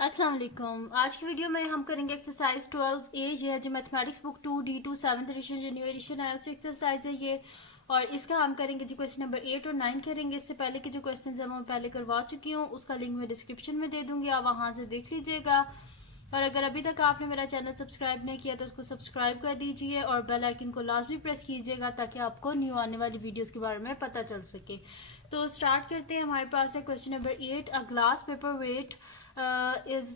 अस्सलाम वालेकुम। आज की वीडियो में हम करेंगे एक्सरसाइज 12 ए जो है जो mathematics book 2D2 7th edition जो न्यू एडिशन है उससे एक्सरसाइज है ये। और इसका हम करेंगे जो क्वेश्चन नंबर 8 और 9 करेंगे। इससे पहले के जो क्वेश्चन है मैं पहले करवा चुकी हूँ, उसका लिंक मैं डिस्क्रिप्शन में दे दूंगी, आप वहाँ से देख लीजिएगा। और अगर अभी तक आपने मेरा चैनल सब्सक्राइब नहीं किया तो उसको सब्सक्राइब कर दीजिए और बेल आइकन को लाजमी प्रेस कीजिएगा ताकि आपको न्यू आने वाली वीडियोस के बारे में पता चल सके। तो स्टार्ट करते हैं। हमारे पास है question number 8। A glass paperweight is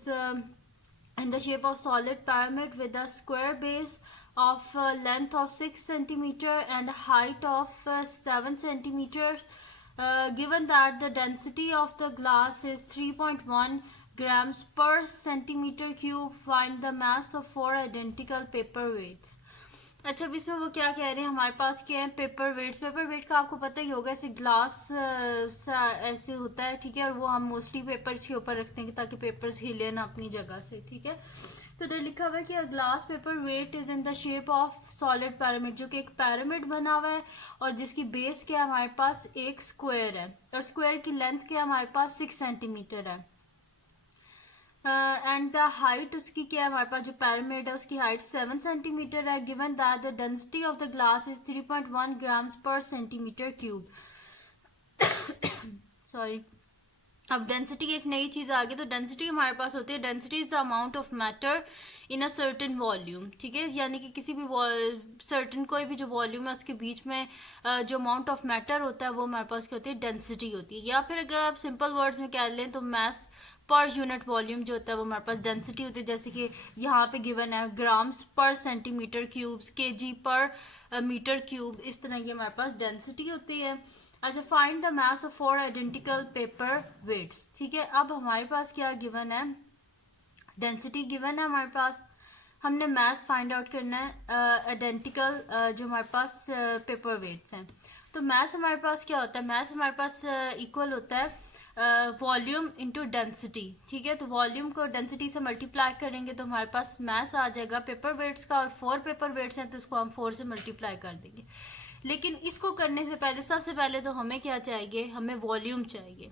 in the shape of solid pyramid with a square base of length of 6 centimeter and height of 7 centimeter. Given that the density of the glass is 3.1 grams per centimeter cube, find the mass of four identical paper weights. अच्छा, अब इसमें वो क्या कह रहे हैं, हमारे पास क्या है, पेपर वेट्स। पेपर वेट का आपको पता ही होगा, ऐसे ग्लास सा ऐसे होता है, ठीक है। और वो हम मोस्टली पेपर्स के ऊपर रखते हैं ताकि पेपर्स हिले ना अपनी जगह से, ठीक है। तो इधर लिखा हुआ है कि glass paper wait is in the shape of solid pyramid, जो कि एक पैरामिड बना हुआ है और जिसकी बेस क्या है, हमारे पास एक स्क्वायर है और स्क्वायर की लेंथ क्या है, हमारे पास 6 सेंटीमीटर है। एंड द हाइट उसकी क्या है, हमारे पास जो पैरामिड है उसकी हाइट 7 सेंटीमीटर है। Given that the density of the glass is 3.1 grams पर सेंटीमीटर क्यूब। सॉरी। अब डेंसिटी एक नई चीज आ गई। तो डेंसिटी हमारे पास होती है, density is the amount of matter in a certain volume, ठीक है। यानी कि किसी भी सर्टेन कोई भी जो वॉल्यूम है उसके बीच में जो अमाउंट ऑफ मैटर होता है वो हमारे पास क्या होती है, डेंसिटी होती है। या फिर अगर आप सिंपल वर्ड्स में कह लें तो मास पर यूनिट वॉल्यूम जो होता है वो हमारे पास डेंसिटी होती है। जैसे कि यहाँ पे गिवन है ग्राम्स पर सेंटीमीटर क्यूब्स, केजी पर मीटर क्यूब, इस तरह ये हमारे पास डेंसिटी होती है। अच्छा, find the mass of four identical paperweights, ठीक है। अब हमारे पास क्या गिवन है, डेंसिटी गिवन है हमारे पास, हमने मास फाइंड आउट करना है आइडेंटिकल जो हमारे पास पेपर वेट्स हैं। तो मास हमारे पास क्या होता है, मास हमारे पास इक्वल होता है वॉल्यूम इंटू डेंसिटी, ठीक है। तो वॉल्यूम को डेंसिटी से मल्टीप्लाई करेंगे तो हमारे पास मास आ जाएगा पेपर वेट्स का, और 4 पेपर वेट्स हैं तो इसको हम 4 से मल्टीप्लाई कर देंगे। लेकिन इसको करने से पहले सबसे पहले तो हमें क्या चाहिए, हमें वॉल्यूम चाहिए।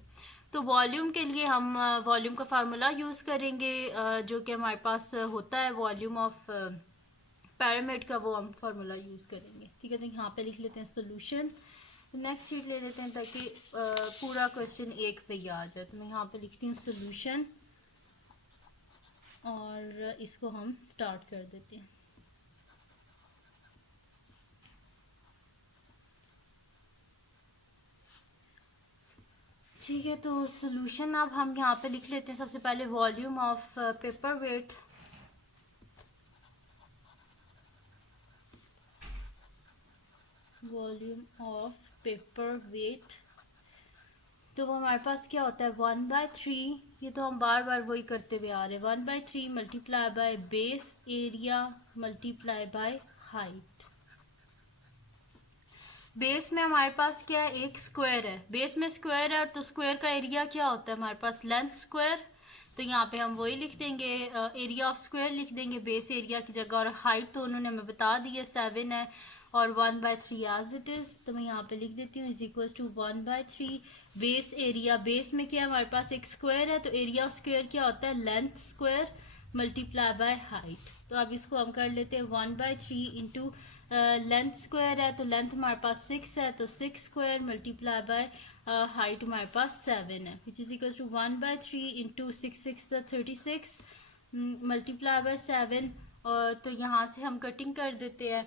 तो वॉल्यूम के लिए हम वॉल्यूम का फार्मूला यूज़ करेंगे जो कि हमारे पास होता है वॉल्यूम ऑफ पैरामिड का, वो हम फार्मूला यूज़ करेंगे, ठीक है। तो यहाँ पे लिख लेते हैं सोल्यूशन। तो नेक्स्ट शीट ले लेते हैं ताकि पूरा क्वेश्चन एक पे ही आ जाए। तो मैं यहाँ पे लिखती हूँ सोल्यूशन और इसको हम स्टार्ट कर देते हैं। ठीक है, तो सोल्यूशन अब हम यहाँ पे लिख लेते हैं। सबसे पहले volume of paper wait, volume of paper wait, तो वो हमारे पास क्या होता है 1/3। ये तो हम बार बार वही करते हुए आ रहे हैं, 1/3 multiply by base area multiply by height. Base में हमारे पास क्या है, एक स्क्वायर है, बेस में स्क्वायर है, तो स्क्वायर का एरिया क्या होता है हमारे पास, लेंथ स्क्वायर। तो यहाँ पे हम वही लिख देंगे, एरिया ऑफ स्क्वायर लिख देंगे बेस एरिया की जगह। और हाइट तो उन्होंने हमें बता दी है 7 है, और 1/3 एज इट इज। तो मैं यहाँ पे लिख देती हूँ is equal to 1/3 base area. Base में क्या है हमारे पास एक स्क्वायर है, तो एरिया ऑफ स्क्वायर क्या होता है, length square multiply by height. तो अब इसको हम कर लेते हैं 1/3 इंटू लेंथ स्क्वायर है, तो लेंथ हमारे पास 6 है, तो 6 स्क्वायर मल्टीप्लाई बाय हाइट हमारे पास 7 है, which is equal to 1/3 into 6 36 multiply by 7। और तो यहाँ से हम कटिंग कर देते हैं,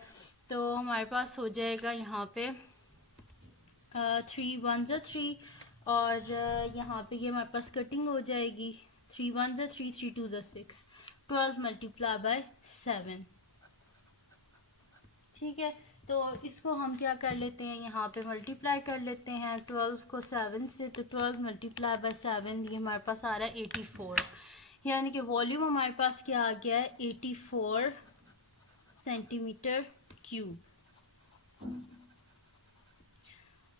तो हमारे पास हो जाएगा यहाँ पे 3 1 3, और यहाँ पे ये हमारे पास कटिंग हो जाएगी, 3 1 3 3 2 6, 12 मल्टीप्लाई बाय 7, ठीक है। तो इसको हम क्या कर लेते हैं, यहाँ पे मल्टीप्लाई कर लेते हैं 12 को 7 से, तो 12 मल्टीप्लाई बाय 7 ये हमारे पास आ रहा है 84। यानी कि वॉल्यूम हमारे पास क्या आ गया है, 84 सेंटीमीटर क्यूब।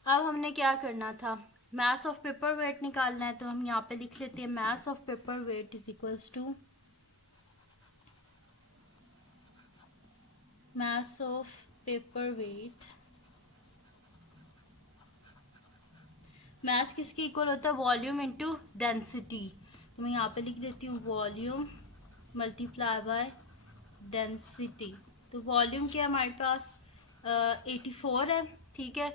अब हमने क्या करना था, मास ऑफ पेपर वेट निकालना है। तो हम यहाँ पे लिख लेते हैं mass of paper wait is equals to mass of paper weight, mass किसके इक्वल होता है, वॉल्यूम इनटू डेंसिटी। तो मैं यहाँ पे लिख देती हूँ वॉल्यूम मल्टीप्लाई बाय डेंसिटी। तो वॉल्यूम क्या है हमारे पास 84 है, ठीक है।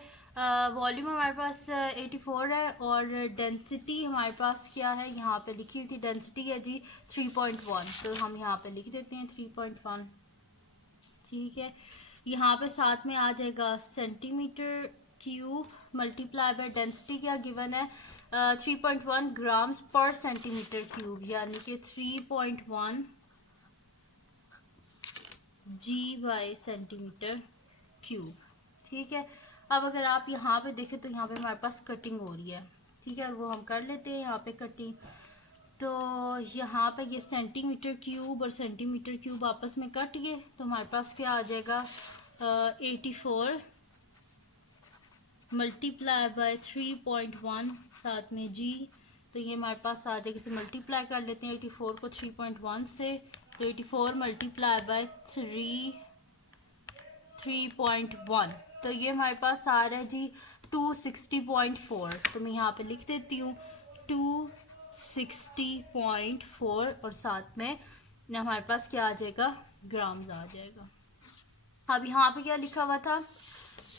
वॉल्यूम हमारे पास 84 है और डेंसिटी हमारे पास क्या है, यहाँ पे लिखी हुई थी डेंसिटी है जी 3.1, तो हम यहाँ पे लिख देते हैं 3.1, ठीक है। यहाँ पे साथ में आ जाएगा centimetre cube multiply by density क्या गिवन है 3.1 ग्राम्स पर सेंटीमीटर क्यूब, यानी कि 3.1 जी बाई सेंटीमीटर क्यूब, ठीक है। अब अगर आप यहाँ पे देखें तो यहाँ पे हमारे पास कटिंग हो रही है, ठीक है, और वो हम कर लेते हैं यहाँ पे कटिंग। तो यहाँ पे ये सेंटीमीटर क्यूब और सेंटीमीटर क्यूब आपस में कट गए, तो हमारे पास क्या आ जाएगा 84 मल्टीप्लाई बाय 3.1 साथ में जी, तो ये हमारे पास आ जाएगा, इसे मल्टीप्लाई कर लेते हैं 84 को 3.1 से, तो 84 मल्टीप्लाई बाय 3.1, तो ये हमारे पास आ रहा है जी 260.4, तो मैं यहाँ पे लिख देती हूँ 260.4 और साथ में हमारे पास क्या आ जाएगा ग्राम्स आ जाएगा। अब यहाँ पे क्या लिखा हुआ था,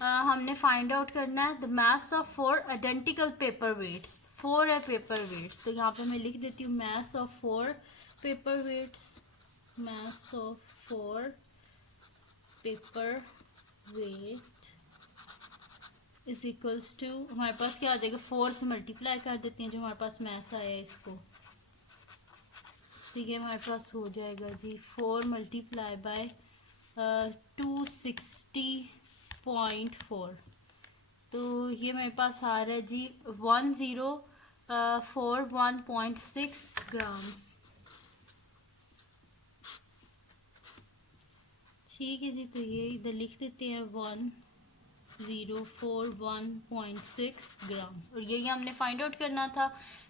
हमने फाइंड आउट करना है the mass of 4 identical paperweights, 4 है पेपर वेट्स, तो यहाँ पे मैं लिख देती हूँ mass of 4 paperweights, mass of 4 paper wait is equals to, हमारे पास क्या आ जाएगा 4 से मल्टीप्लाई कर देते हैं जो हमारे पास मास आया है इसको, तो ये हमारे पास हो जाएगा जी 4 मल्टीप्लाई बाय 260.4, तो ये मेरे पास आ रहा है जी 1041.6 ग्राम्स, ठीक है जी। तो ये इधर लिख देते हैं 1041.6 ग्राम, और यही हमने फाइंड आउट करना था।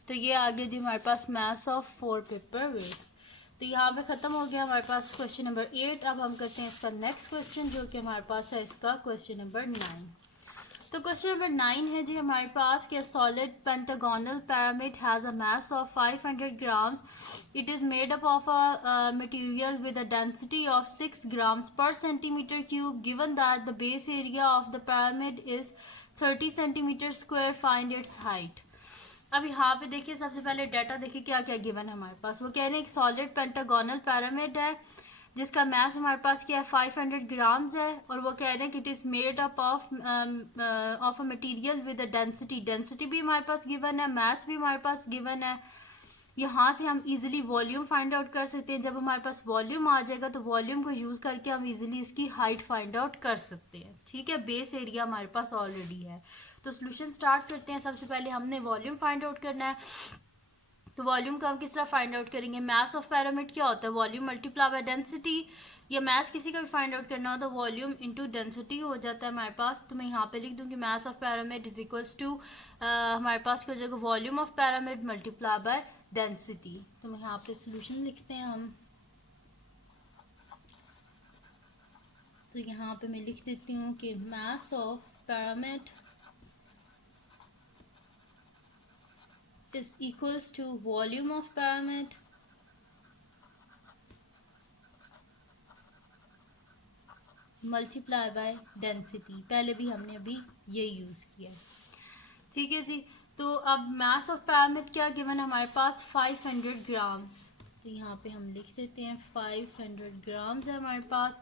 तो ये आ गया जी हमारे पास मास ऑफ 4 पेपर वेट्स। तो यहाँ पे ख़त्म हो गया हमारे पास क्वेश्चन नंबर 8। अब हम करते हैं इसका नेक्स्ट क्वेश्चन जो कि हमारे पास है इसका क्वेश्चन नंबर 9। तो क्वेश्चन नंबर 9 है जी हमारे पास कि solid pentagonal pyramid has a mass of 500 grams. It is made up of a material with a density of 6 grams per centimeter cube. Given that the base area of the pyramid is 30 centimeter square, find its height. अब यहाँ पे देखिए सबसे पहले data देखिए क्या क्या given है हमारे पास। वो कह रहे हैं एक सॉलिड पेंटागोनल pyramid है जिसका मैस हमारे पास क्या है 500 ग्राम्स है, और वो कह रहे हैं कि it is made up of a material with a density, density भी हमारे पास गिवन है, मैस भी हमारे पास गिवन है। यहाँ से हम इजीली वॉल्यूम फाइंड आउट कर सकते हैं। जब हमारे पास वॉल्यूम आ जाएगा तो वॉल्यूम को यूज़ करके हम इजीली इसकी हाइट फाइंड आउट कर सकते हैं, ठीक है। बेस एरिया हमारे पास ऑलरेडी है, तो सोल्यूशन स्टार्ट करते हैं। सबसे पहले हमने वॉल्यूम फाइंड आउट करना है, तो वॉल्यूम को हम किस तरह फाइंड आउट करेंगे। मास ऑफ पैरामिड क्या होता है, वॉल्यूम मल्टीप्लाई बाय डेंसिटी, या मास किसी का भी फाइंड आउट करना हो तो वॉल्यूम इनटू डेंसिटी हो जाता है हमारे पास। तो मैं यहाँ पे लिख दूंगी mass of pyramid is equals to हमारे पास क्या हो जाएगा volume of pyramid multiply by density. तो मैं यहाँ पे सोल्यूशन लिखते हैं हम, तो यहाँ पे मैं लिख देती हूँ कि मास of pyramid is equals to volume of pyramid multiply by density. पहले भी हमने अभी ये यूज़ किया, ठीक है जी। तो अब मास ऑफ pyramid क्या गिवन है हमारे पास 500 ग्राम्स, तो यहाँ पे हम लिख देते हैं 500 ग्राम्स है हमारे पास,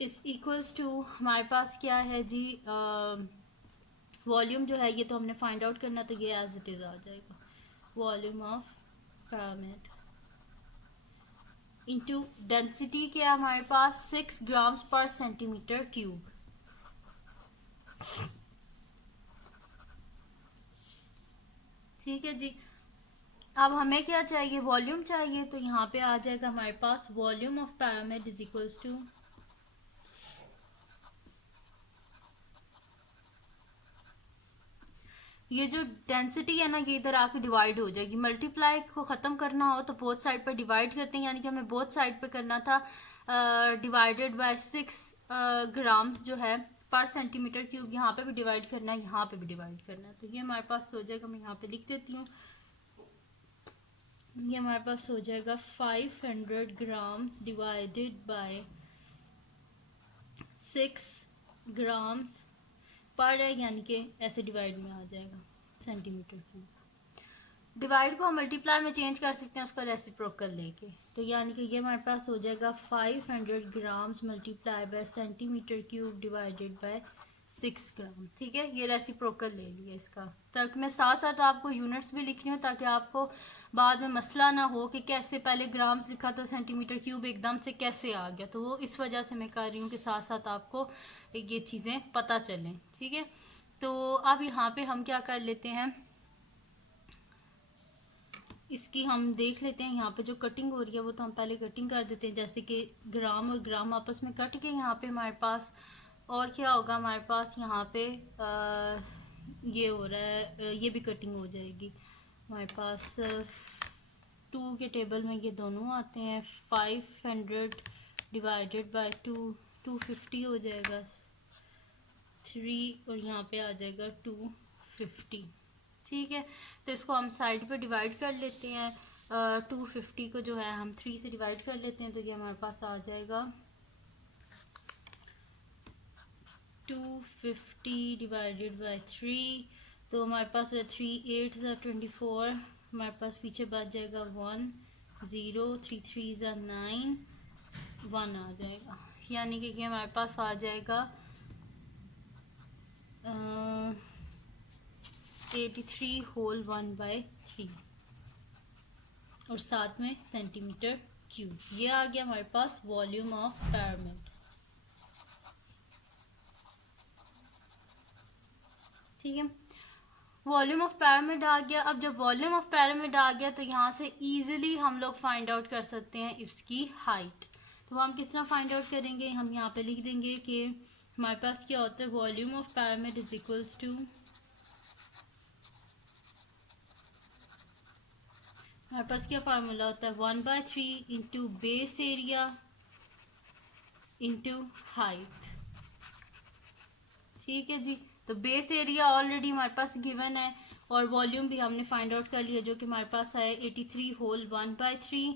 इस इक्वल्स टू हमारे पास क्या है जी वॉल्यूम जो है ये तो हमने फाइंड आउट करना, तो ये एज इट इज़ आ जाएगा volume of pyramid into density क्या है हमारे पास 6 ग्राम्स पर सेंटीमीटर क्यूब। ठीक है जी। अब हमें क्या चाहिए, वॉल्यूम चाहिए, तो यहाँ पे आ जाएगा हमारे पास volume of pyramid is equals to ये जो डेंसिटी है ना ये इधर आके डिवाइड हो जाएगी। मल्टीप्लाई को ख़त्म करना हो तो बोथ साइड पर डिवाइड करते हैं, यानी कि हमें बोथ साइड पे करना था डिवाइडेड बाय 6 ग्राम्स जो है पर सेंटीमीटर क्यूब। यहाँ पे भी डिवाइड करना है, यहाँ पे भी डिवाइड करना है, तो ये हमारे पास हो जाएगा। मैं यहाँ पे लिख देती हूँ ये हमारे पास हो जाएगा 500 ग्राम्स डिवाइडेड बाय 6 ग्राम्स पर है, यानी कि ऐसे डिवाइड में आ जाएगा सेंटीमीटर क्यूब। डिवाइड को हम मल्टीप्लाई में चेंज कर सकते हैं उसका रेसिप्रोकल लेके, तो यानी कि ये हमारे पास हो जाएगा 500 grams multiply by centimetre cube divided by 6 ग्राम। ठीक है, ये रेसिप्रोकल ले लिया इसका, ताकि मैं साथ साथ आपको यूनिट्स भी लिख रही हूँ ताकि आपको बाद में मसला ना हो कि कैसे पहले ग्राम्स लिखा तो सेंटीमीटर क्यूब एकदम से कैसे आ गया, तो वो इस वजह से मैं कर रही हूँ कि साथ साथ आपको ये चीज़ें पता चलें। ठीक है, तो अब यहाँ पे हम क्या कर लेते हैं, इसकी हम देख लेते हैं यहाँ पे जो कटिंग हो रही है वो तो हम पहले कटिंग कर देते हैं, जैसे कि ग्राम और ग्राम आपस में कट के यहाँ पे हमारे पास और क्या होगा, हमारे पास यहाँ पे ये हो रहा है, ये भी कटिंग हो जाएगी हमारे पास। 2 के टेबल में ये दोनों आते हैं, 500 डिवाइडेड बाय 250 हो जाएगा 3, और यहाँ पे आ जाएगा 250। ठीक है, तो इसको हम साइड पे डिवाइड कर लेते हैं। 250 को जो है हम 3 से डिवाइड कर लेते हैं, तो ये हमारे पास आ जाएगा 250 डिवाइडेड बाय 3, तो हमारे पास 3 8 24, हमारे पास पीछे बच जाएगा 1 0 3 3 9 1 आ जाएगा, यानी कि ये हमारे पास आ जाएगा 83 होल 1/3 और साथ में सेंटीमीटर क्यूब। ये आ गया हमारे पास वॉल्यूम ऑफ पिरामिड। ठीक है, वॉल्यूम ऑफ पिरामिड आ गया। अब जब वॉल्यूम ऑफ पिरामिड आ गया तो यहाँ से इजीली हम लोग फाइंड आउट कर सकते हैं इसकी हाइट। तो हम किस तरह फाइंड आउट करेंगे, हम यहाँ पे लिख देंगे कि हमारे पास क्या होता है, volume of pyramid is equals to, हमारे पास क्या फार्मूला होता है, 1/3 into base area into height. ठीक है जी, तो बेस एरिया ऑलरेडी हमारे पास गिवन है और वॉल्यूम भी हमने फाइंड आउट कर लिया जो कि हमारे पास है 83 whole 1/3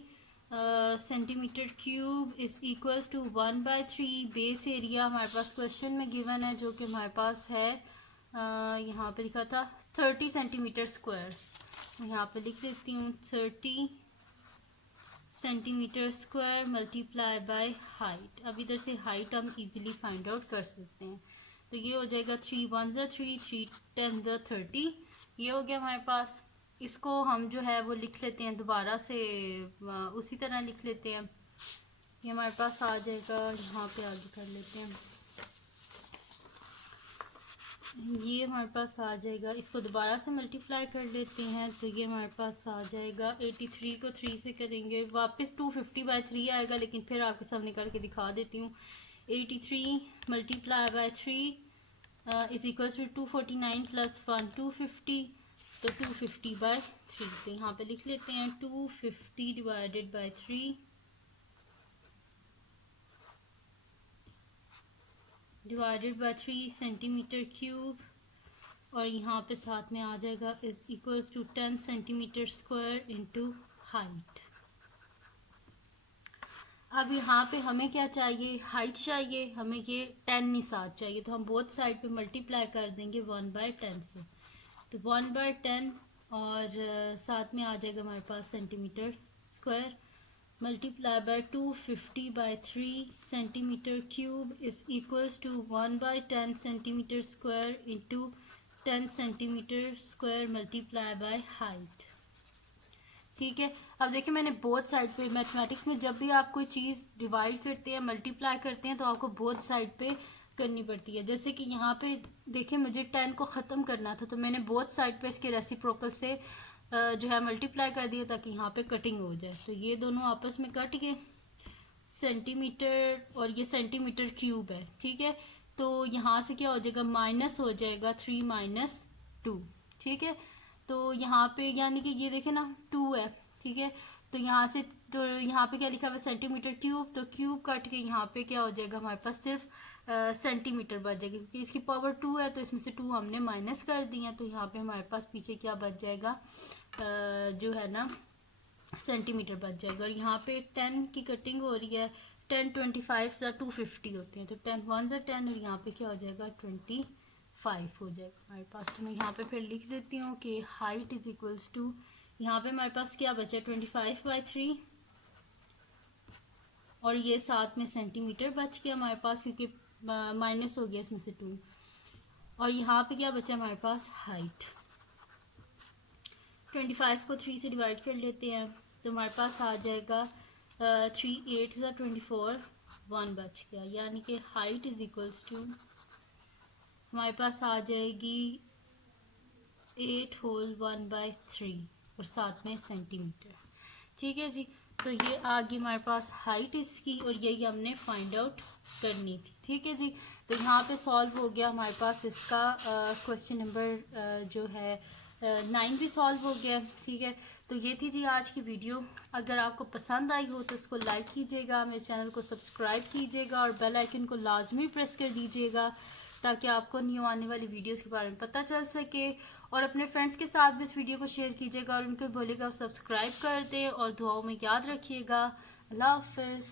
centimetre cube is equals to 1/3 base area हमारे पास क्वेश्चन में गिवन है जो कि हमारे पास है यहाँ पे लिखा था 30 सेंटीमीटर स्क्वायर। मैं यहाँ पे लिख देती हूँ 30 centimetre square multiply by height. अब इधर से हाइट हम इजीली फाइंड आउट कर सकते हैं, तो ये हो जाएगा 3 1 3 3 10 30, ये हो गया हमारे पास। इसको हम जो है वो लिख लेते हैं दोबारा से, उसी तरह लिख लेते हैं, ये हमारे पास आ जाएगा, यहाँ पे आगे कर लेते हैं, ये हमारे पास आ जाएगा, इसको दोबारा से मल्टीप्लाई कर लेते हैं, तो ये हमारे पास आ जाएगा 83 को 3 से करेंगे वापस 250/3 आएगा, लेकिन फिर आपके सामने करके दिखा देती हूँ। 83 multiply by 3 is equal to 249 plus 1 250, तो 250/3, तो यहाँ पे लिख लेते हैं 250 divided by 3 divided by 3 centimetre cube, और यहाँ पे साथ में आ जाएगा is equals to 10 centimetre square into height. अब यहाँ पे हमें क्या चाहिए, हाइट चाहिए, हमें ये 10 निशान चाहिए, तो हम बोथ साइड पे मल्टीप्लाई कर देंगे 1/10 से, तो 1/10 और साथ में आ जाएगा हमारे पास centimetre square multiply by 250/3 centimetre cube is equals to 1/10 centimetre square into 10 centimetre square multiply by height. ठीक है, अब देखिए मैंने बोथ साइड पे, मैथमेटिक्स में जब भी आप कोई चीज़ डिवाइड करते हैं मल्टीप्लाई करते हैं तो आपको बोथ साइड पे करनी पड़ती है। जैसे कि यहाँ पे देखिए मुझे 10 को ख़त्म करना था तो मैंने बोथ साइड पे इसके रेसिप्रोकल से जो है मल्टीप्लाई कर दिया ताकि यहाँ पे कटिंग हो जाए, तो ये दोनों आपस में कट गए, सेंटीमीटर और ये सेंटीमीटर क्यूब है। ठीक है, तो यहाँ से क्या हो जाएगा, माइनस हो जाएगा 3 - 2। ठीक है, तो यहाँ पे यानी कि ये देखे ना 2 है। ठीक है, तो यहाँ से, तो यहाँ पे क्या लिखा हुआ है सेंटीमीटर क्यूब, तो क्यूब कट के यहाँ पे क्या हो जाएगा हमारे पास सिर्फ सेंटीमीटर बच जाएगी, क्योंकि इसकी पावर 2 है तो इसमें से 2 हमने माइनस कर दिया, तो यहाँ पे हमारे पास पीछे क्या बच जाएगा, जो है ना सेंटीमीटर बच जाएगा। और यहाँ पे 10 की कटिंग हो रही है, 10 25 या 250 होते हैं, तो 10 1 या 10 और यहाँ पे क्या हो जाएगा 25 हो जाएगा हमारे पास। तो मैं यहाँ पे फिर लिख देती हूँ कि हाइट इज इक्वल्स टू, यहाँ पे हमारे पास क्या बचा 25/3 और ये साथ में सेंटीमीटर बच गया हमारे पास क्योंकि माइनस हो गया इसमें से 2। और यहाँ पे क्या बचा हमारे पास हाइट, 25 को 3 से डिवाइड कर लेते हैं तो हमारे पास आ जाएगा 3 8 या 24, 1 बच गया, यानी कि हाइट इज इक्वल्स टू हमारे पास आ जाएगी 8 होल 1/3 और साथ में सेंटीमीटर। ठीक है जी, तो ये आ गई हमारे पास हाइट इसकी और यही हमने फाइंड आउट करनी थी। ठीक है जी, तो यहाँ पे सॉल्व हो गया हमारे पास इसका क्वेश्चन नंबर जो है 9 भी सॉल्व हो गया। ठीक है, तो ये थी जी आज की वीडियो। अगर आपको पसंद आई हो तो इसको लाइक कीजिएगा, मेरे चैनल को सब्सक्राइब कीजिएगा और बेल आइकन को लाजमी प्रेस कर दीजिएगा ताकि आपको न्यू आने वाली वीडियोस के बारे में पता चल सके। और अपने फ्रेंड्स के साथ भी इस वीडियो को शेयर कीजिएगा और उनको बोलिएगा सब्सक्राइब कर दें और दुआओं में याद रखिएगा। अल्लाह हाफिज़।